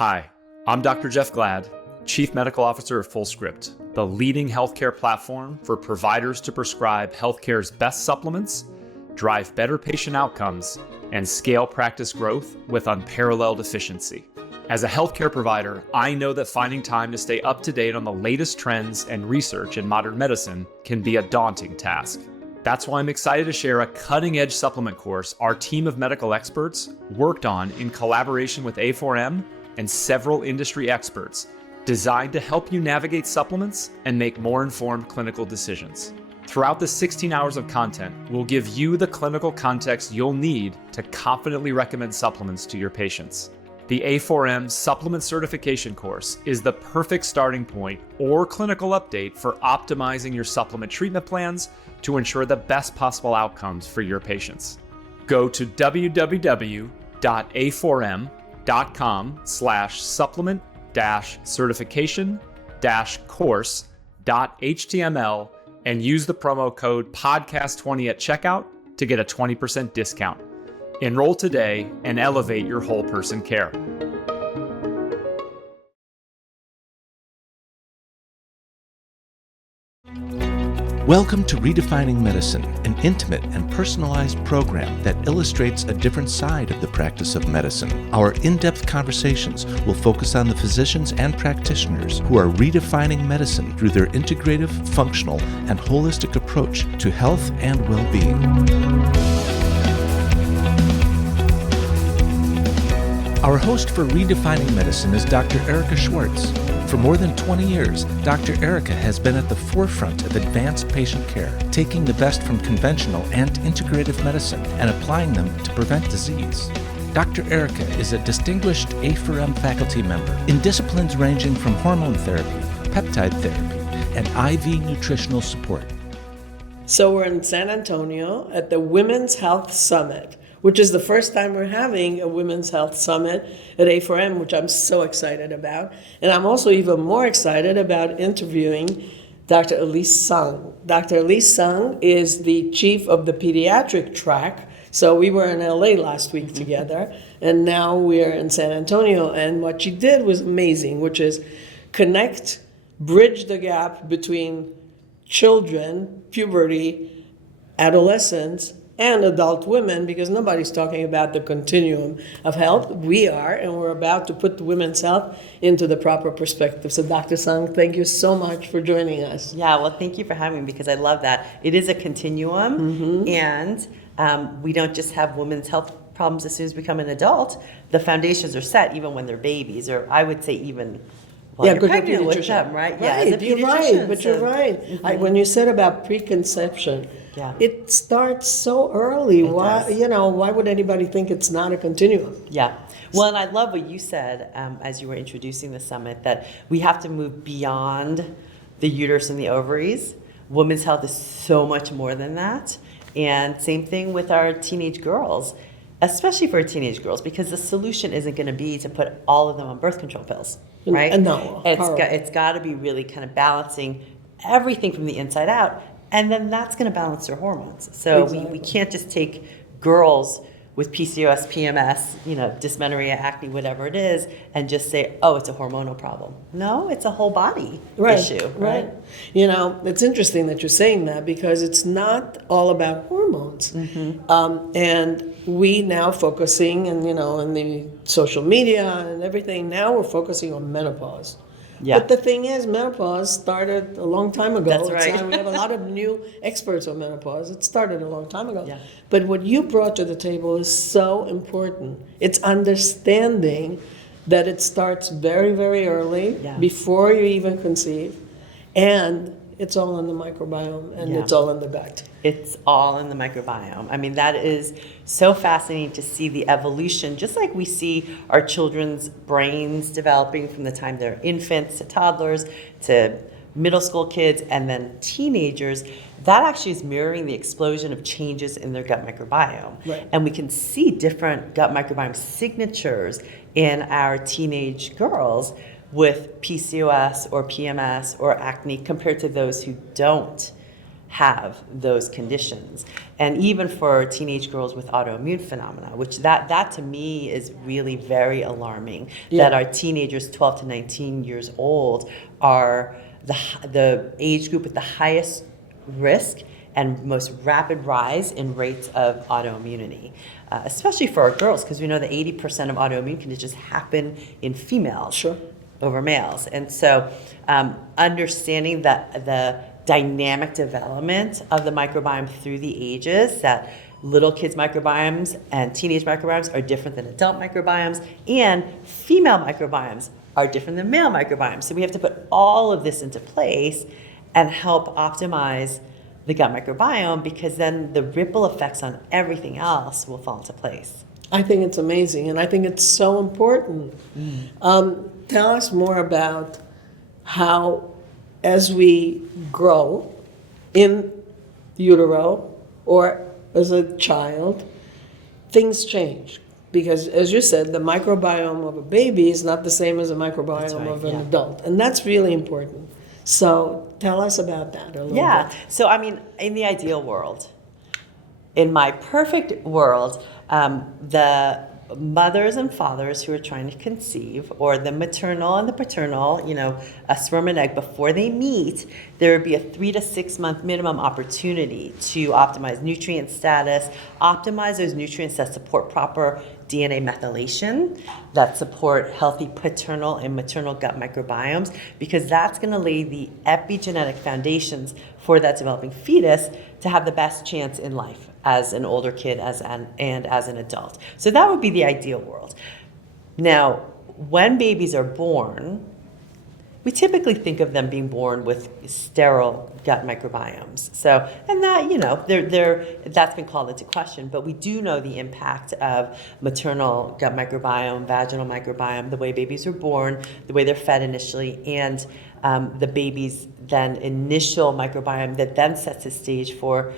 Hi, I'm Dr. Jeff Glad, Chief Medical Officer of FullScript, the leading healthcare platform for providers to prescribe healthcare's best supplements, drive better patient outcomes, and scale practice growth with unparalleled efficiency. As a healthcare provider, I know that finding time to stay up to date on the latest trends and research in modern medicine can be a daunting task. That's why I'm excited to share a cutting-edge supplement course our team of medical experts worked on in collaboration with A4M and several industry experts, designed to help you navigate supplements and make more informed clinical decisions. Throughout the 16 hours of content, we'll give you the clinical context you'll need to confidently recommend supplements to your patients. The A4M Supplement Certification course is the perfect starting point or clinical update for optimizing your supplement treatment plans to ensure the best possible outcomes for your patients. Go to www.a4m.com/supplement-certification-course.html and use the promo code podcast20 at checkout to get a 20% discount. Enroll today and elevate your whole person care. Welcome to Redefining Medicine, an intimate and personalized program that illustrates a different side of the practice of medicine. Our in-depth conversations will focus on the physicians and practitioners who are redefining medicine through their integrative, functional, and holistic approach to health and well-being. Our host for Redefining Medicine is Dr. Erica Schwartz. For more than 20 years, Dr. Erica has been at the forefront of advanced patient care, taking the best from conventional and integrative medicine and applying them to prevent disease. Dr. Erica is a distinguished A4M faculty member in disciplines ranging from hormone therapy, peptide therapy, and IV nutritional support. So we're in San Antonio at the Women's Health Summit, which is the first time we're having a Women's Health Summit at A4M, which I'm so excited about. And I'm also even more excited about interviewing Dr. Elisa Song. Dr. Elisa Song is the chief of the pediatric track. So we were in LA last week together, and now we're in San Antonio. And what she did was amazing, which is bridge the gap between children, puberty, adolescents, and adult women, because nobody's talking about the continuum of health. We are, and we're about to put women's health into the proper perspective. So Dr. Song, thank you so much for joining us. Yeah, well, thank you for having me, because I love that. It is a continuum, and we don't just have women's health problems as soon as we become an adult. The foundations are set even when they're babies, or I would say even you're pregnant with them, right? Yeah, as a you're right, but you're right. Mm-hmm. When you said about preconception, yeah, it starts so early. Why would anybody think it's not a continuum? Yeah. Well, and I love what you said as you were introducing the summit, that we have to move beyond the uterus and the ovaries. Women's health is so much more than that. And same thing with our teenage girls, especially for teenage girls, because the solution isn't going to be to put all of them on birth control pills, right? No. It's got to be really kind of balancing everything from the inside out. And then that's going to balance their hormones. So we can't just take girls with PCOS, PMS, dysmenorrhea, acne, whatever it is, and just say, oh, it's a hormonal problem. No, it's a whole body issue. Right. It's interesting that you're saying that, because it's not all about hormones. Mm-hmm. And we now focusing, and in the social media and everything, now we're focusing on menopause. Yeah. But the thing is, menopause started a long time ago. That's right. We have a lot of new experts on menopause. It started a long time ago. Yeah. But what you brought to the table is so important. It's understanding that it starts very, very early, before you even conceive, and it's all in the microbiome, and it's all in the gut. It's all in the microbiome. I mean, that is so fascinating to see the evolution, just like we see our children's brains developing from the time they're infants to toddlers to middle school kids and then teenagers. That actually is mirroring the explosion of changes in their gut microbiome. Right. And we can see different gut microbiome signatures in our teenage girls with PCOS or PMS or acne compared to those who don't have those conditions. And even for teenage girls with autoimmune phenomena, which that to me is really very alarming, that our teenagers 12 to 19 years old are the age group with the highest risk and most rapid rise in rates of autoimmunity, especially for our girls, because we know that 80% of autoimmune conditions happen in females over males. And so understanding that the dynamic development of the microbiome through the ages, that little kids' microbiomes and teenage microbiomes are different than adult microbiomes, and female microbiomes are different than male microbiomes. So we have to put all of this into place and help optimize the gut microbiome, because then the ripple effects on everything else will fall into place. I think it's amazing, and I think it's so important. Tell us more about how, as we grow in utero or as a child, things change. Because, as you said, the microbiome of a baby is not the same as a microbiome of an adult. And that's really important. So tell us about that a little bit. So, I mean, in the ideal world, in my perfect world, the mothers and fathers who are trying to conceive, or the maternal and the paternal, a sperm and egg, before they meet, there would be a 3 to 6 month minimum opportunity to optimize nutrient status, optimize those nutrients that support proper DNA methylation, that support healthy paternal and maternal gut microbiomes, because that's going to lay the epigenetic foundations for that developing fetus to have the best chance in life as an older kid and as an adult. So that would be the ideal world. Now, when babies are born, we typically think of them being born with sterile gut microbiomes. So, and that, that's been called into question, but we do know the impact of maternal gut microbiome, vaginal microbiome, the way babies are born, the way they're fed initially, and the baby's then initial microbiome that then sets the stage for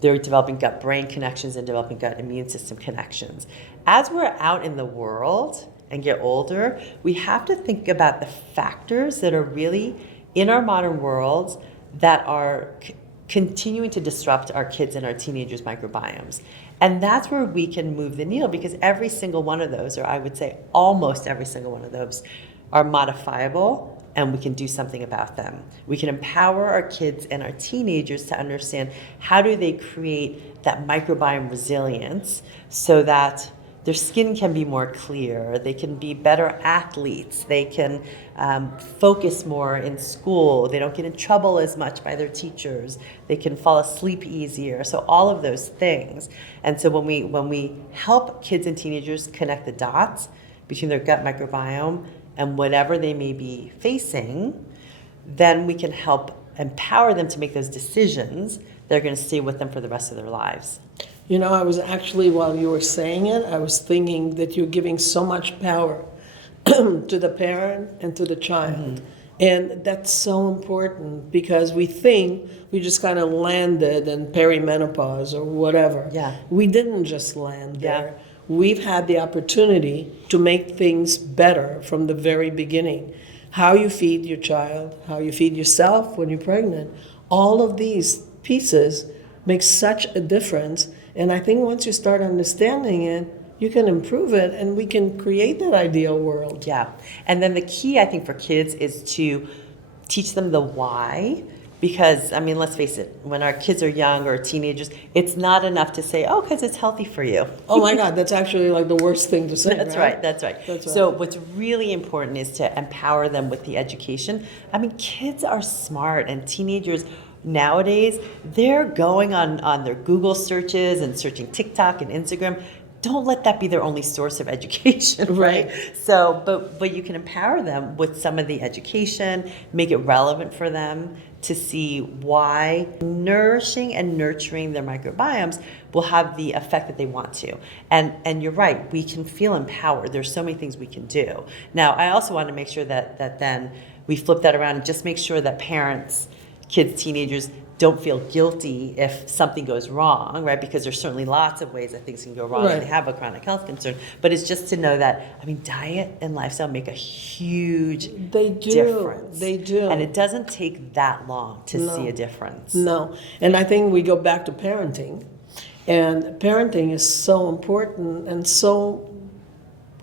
their developing gut-brain connections and developing gut immune system connections. As we're out in the world and get older, we have to think about the factors that are really in our modern world that are continuing to disrupt our kids and our teenagers' microbiomes. And that's where we can move the needle, because every single one of those, or I would say almost every single one of those, are modifiable, and we can do something about them. We can empower our kids and our teenagers to understand how do they create that microbiome resilience so that their skin can be more clear, they can be better athletes, they can focus more in school, they don't get in trouble as much by their teachers, they can fall asleep easier, so all of those things. And so when we help kids and teenagers connect the dots between their gut microbiome and whatever they may be facing, then we can help empower them to make those decisions that are going to stay with them for the rest of their lives. I was actually, while you were saying it, I was thinking that you're giving so much power to the parent and to the child. Mm-hmm. And that's so important, because we think we just kind of landed in perimenopause or whatever. Yeah. We didn't just land there. We've had the opportunity to make things better from the very beginning. How you feed your child, how you feed yourself when you're pregnant, all of these pieces make such a difference. And I think once you start understanding it, you can improve it, and we can create that ideal world. Yeah. And then the key, I think, for kids is to teach them the why. Because, I mean, let's face it, when our kids are young or teenagers, it's not enough to say, oh, because it's healthy for you. Oh my God, that's actually like the worst thing to say. That's right. So what's really important is to empower them with the education. I mean, kids are smart, and teenagers nowadays, they're going on their Google searches and searching TikTok and Instagram. Don't let that be their only source of education, right? So, but you can empower them with some of the education, make it relevant for them to see why nourishing and nurturing their microbiomes will have the effect that they want to. And you're right, we can feel empowered. There's so many things we can do. Now, I also want to make sure that then we flip that around and just make sure that parents, kids, teenagers, don't feel guilty if something goes wrong, right? Because there's certainly lots of ways that things can go wrong Right. when they have a chronic health concern. But it's just to know that, I mean, diet and lifestyle make a huge They do. difference. They do. And it doesn't take that long to No. see a difference. No. And I think we go back to parenting. And parenting is so important and so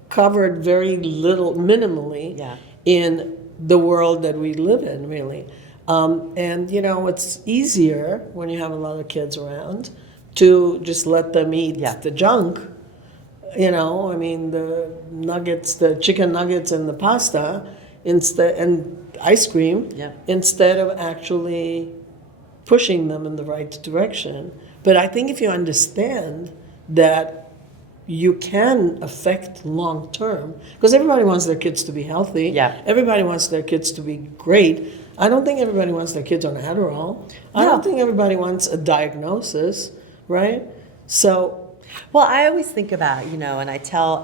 covered very little, minimally, Yeah. in the world that we live in, really. And, you know, it's easier when you have a lot of kids around to just let them eat Yeah. the junk. You know, I mean, the nuggets, the chicken nuggets and the pasta, and ice cream, Yeah. instead of actually pushing them in the right direction. But I think if you understand that you can affect long term, because everybody wants their kids to be healthy. Yeah. Everybody wants their kids to be great. I don't think everybody wants their kids on Adderall. I No. don't think everybody wants a diagnosis, right? So, Well, I always think about, you know, and I tell,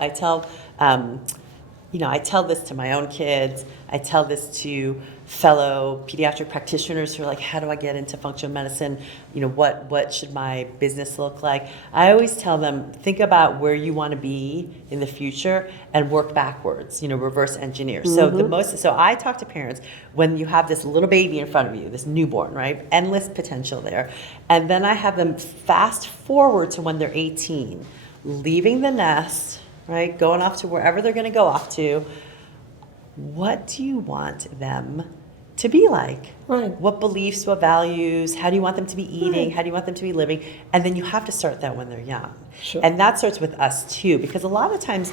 you know, I tell this to my own kids. I tell this to fellow pediatric practitioners who are like, how do I get into functional medicine? You know, what should my business look like? I always tell them, think about where you want to be in the future and work backwards, you know, reverse engineer. So I talk to parents when you have this little baby in front of you, this newborn, right? Endless potential there. And then I have them fast forward to when they're 18, leaving the nest, right? Going off to wherever they're going to go off to. What do you want them to be like? Right. What beliefs, what values, how do you want them to be eating? How do you want them to be living? And then you have to start that when they're young. Sure. And that starts with us too, because a lot of times,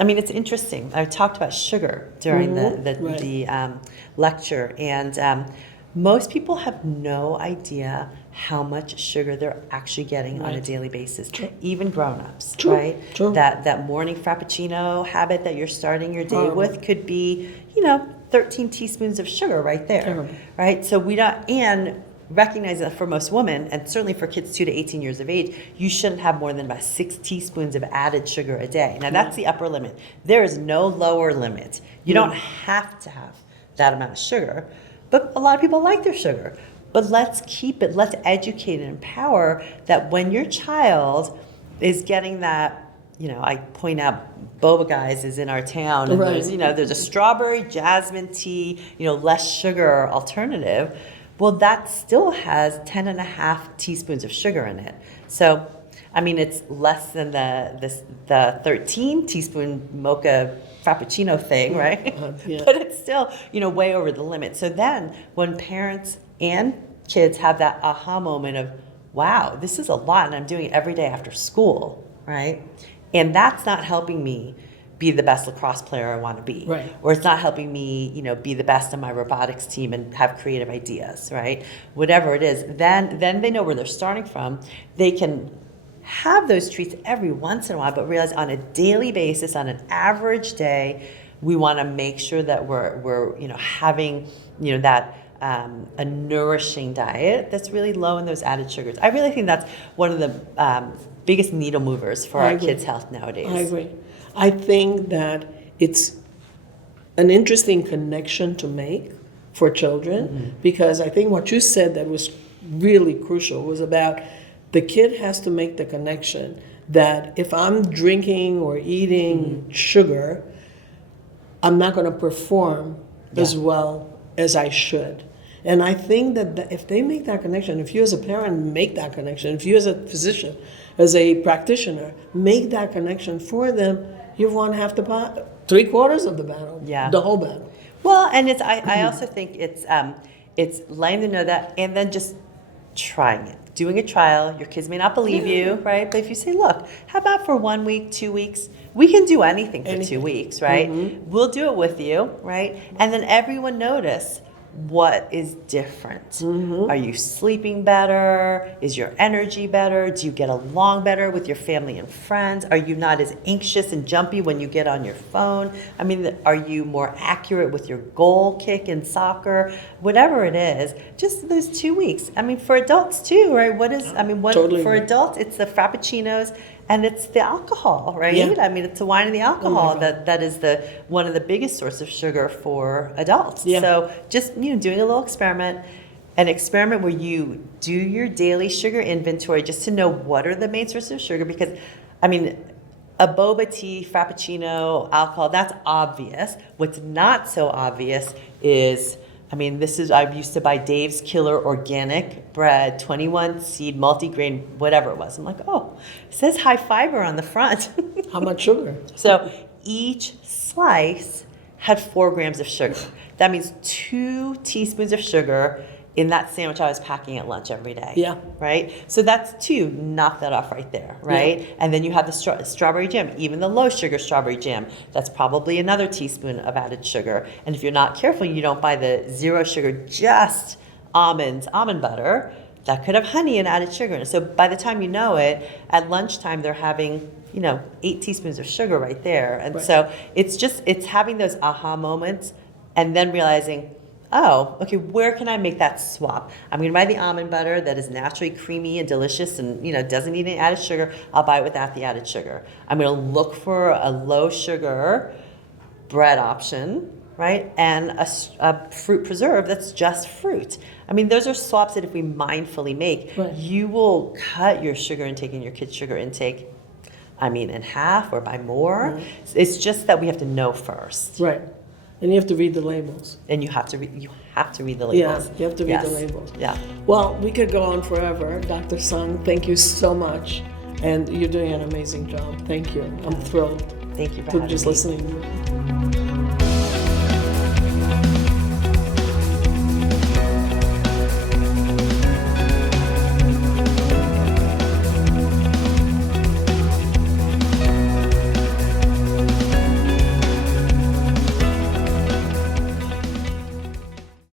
I mean, it's interesting. I talked about sugar during Right. the lecture, and most people have no idea how much sugar they're actually getting on a Right. daily basis, even grown-ups, True. right? True. That morning frappuccino habit that you're starting your day Horrible. with could be, you know, 13 teaspoons of sugar right there, Terrible. right? So we don't, and recognize that for most women, and certainly for kids 2 to 18 years of age, you shouldn't have more than about 6 teaspoons of added sugar a day. Now that's the upper limit. There is no lower limit. You don't have to have that amount of sugar, but a lot of people like their sugar. But let's keep it, let's educate and empower that when your child is getting that, you know, I point out Boba Guys is in our town, and Right. there's, you know, there's a strawberry jasmine tea, you know, less sugar alternative. Well, that still has 10.5 teaspoons of sugar in it. So, I mean, it's less than the 13 teaspoon mocha frappuccino thing, right? Yeah. But it's still, you know, way over the limit. So then when parents and kids have that aha moment of, wow, this is a lot, and I'm doing it every day after school, right? And that's not helping me be the best lacrosse player I want to be. Right. Or it's not helping me, you know, be the best on my robotics team and have creative ideas, right? Whatever it is, then they know where they're starting from. They can have those treats every once in a while, but realize on a daily basis, on an average day, we want to make sure that we're you know, having, you know, that a nourishing diet that's really low in those added sugars. I really think that's one of the biggest needle movers for I our agree. kids' health nowadays. I agree. I think that it's an interesting connection to make for children, because I think what you said that was really crucial was about the kid has to make the connection that if I'm drinking or eating sugar, I'm not going to perform as well as I should. And I think that if they make that connection, if you as a parent make that connection, if you as a physician, as a practitioner, make that connection for them, you've won half the battle, 3/4 of the battle, Yeah. the whole battle. Well, and it's I also think it's letting them know that, and then just trying it, doing a trial. Your kids may not believe you, right? But if you say, look, how about for 1 week, 2 weeks? We can do anything for 2 weeks, right? We'll do it with you, right? And then everyone notice what is different. Are you sleeping better? Is your energy better? Do you get along better with your family and friends? Are you not as anxious and jumpy when you get on your phone? I mean, are you more accurate with your goal kick in soccer? Whatever it is, just those 2 weeks. I mean, for adults too, right? Totally For agree. adults, it's the frappuccinos and it's the alcohol, right? Yeah. I mean, it's the wine and the alcohol that is one of the biggest source of sugar for adults. Yeah. So just, you know, doing a little experiment an experiment where you do your daily sugar inventory just to know what are the main sources of sugar, because, I mean, a boba tea, frappuccino, alcohol, that's obvious. What's not so obvious is, I mean, I used to buy Dave's Killer organic bread, 21 seed, multigrain, whatever it was. I'm like, oh, it says high fiber on the front. How much sugar? So each slice had 4 grams of sugar. That means 2 teaspoons of sugar in that sandwich I was packing at lunch every day. Yeah. Right? So that's 2. Knock that off right there, right? Yeah. And then you have the strawberry jam, even the low sugar strawberry jam. That's probably another teaspoon of added sugar. And if you're not careful, you don't buy the 0 sugar, just almond butter. That could have honey and added sugar in it. So by the time you know it, at lunchtime they're having 8 teaspoons of sugar right there. And so it's having those aha moments and then realizing, oh, okay, where can I make that swap? I'm going to buy the almond butter that is naturally creamy and delicious and, doesn't need any added sugar. I'll buy it without the added sugar. I'm going to look for a low sugar bread option, right? And a fruit preserve that's just fruit. I mean, those are swaps that if we mindfully make, you will cut your sugar intake and your kids' sugar intake, in half or by more. Mm-hmm. It's just that we have to know first. Right. And you have to read the labels. And you have to read the labels. Yeah, you have to read the labels. Yeah. Well, we could go on forever. Dr. Song, thank you so much. And you're doing an amazing job. Thank you. I'm thrilled. Thank you for having me. Just listening to you.